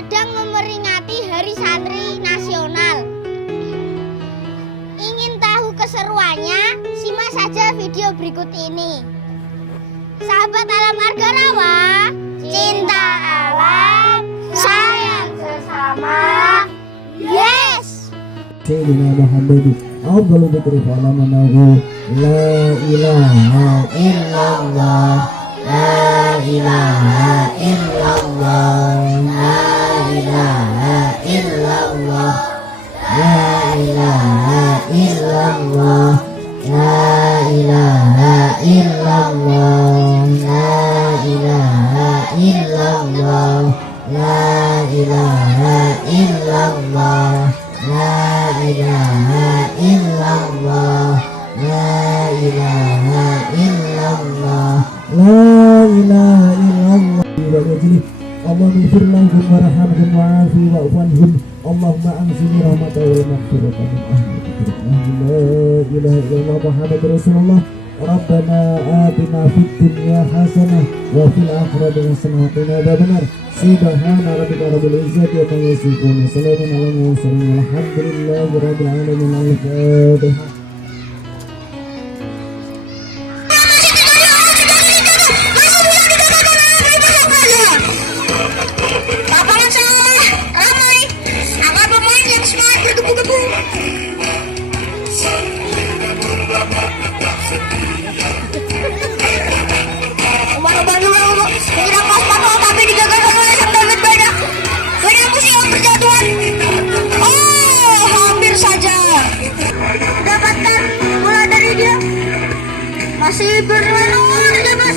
sedang memperingati Hari Santri Nasional. Ingin tahu keseruannya? Simak saja video berikut ini. Sahabat Alam Argarawa, cinta alam, sayang sesama. Yes! Sayyidina Muhammad afdalu dzikri wa amanahu la ilaha illallah la ilaha illallah la ilaha illallah la ilaha illallah la ilaha illallah la ilaha illallah la ilaha illallah la ilaha illallah la ilaha illallah la ilaha illallah. Allahumma ighfir lahum warhamhum wa'afi wa'fu anhum. Allahumma anzil rahmatan wal maghfiratan min ahli la ilaha illallah Muhammadur Rasulullah. Rabbana atina fid dunya hasanah wa fil akhirati hasanah wa qina adzabannar. Subhana rabbika rabbil izzati amma yasifun. Salamun alal mursalin walhamdulillahi rabbil alamin. Al-Fatihah. Lapangan sawah ramai, angka pemain yang semangat berdebu-debu. Umar-umar juga tidak pas-pas tapi digagal oleh Sang David banyak. Banyak musuh yang berjatuhan. Oh, hampir saja dapatkan bola dari dia. Masih berlalu. Dapat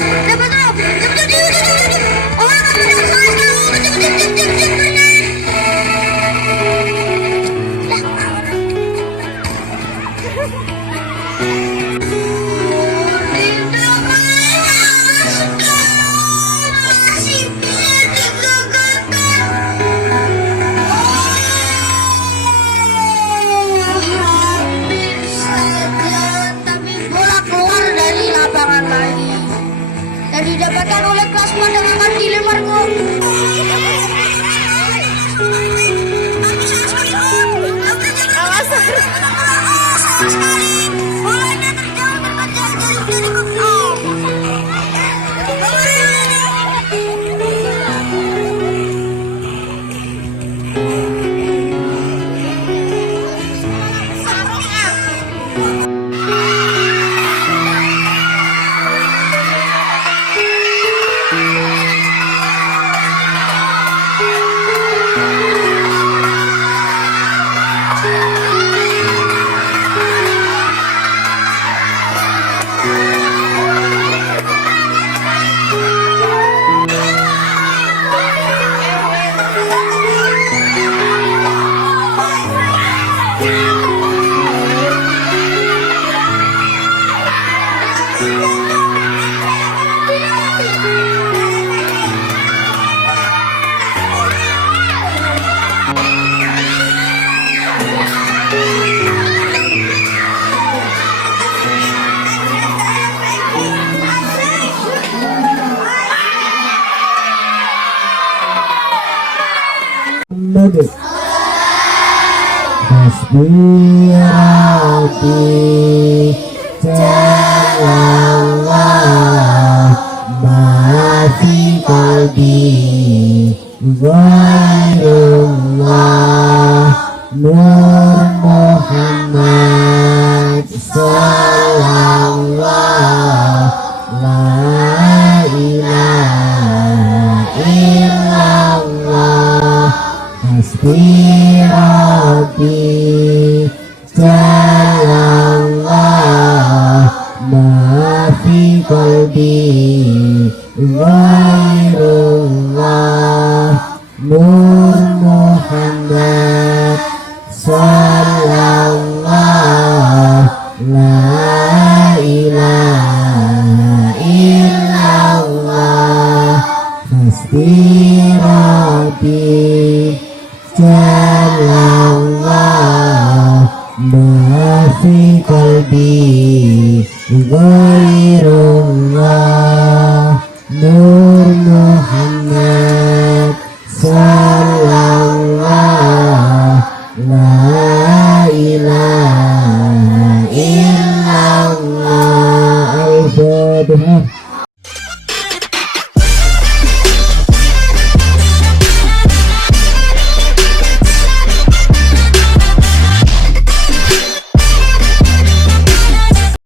didapatkan oleh Klasman dan akan dilempar gol. Bolanya terjauh terkejar dari gol. Hasbi Rabbi Jalallah ma fi qalbi ghairullah Nur Muhammad sallallahu la ilaha illallah Hasbi Rabbi Jalallah ma fi qalbi ghairullah Nur Muhammad sallallahu la ilaha illallah Hasbi Rabbi Jalallah ma fi qalbi ghairullah Nur Muhammad sallallahu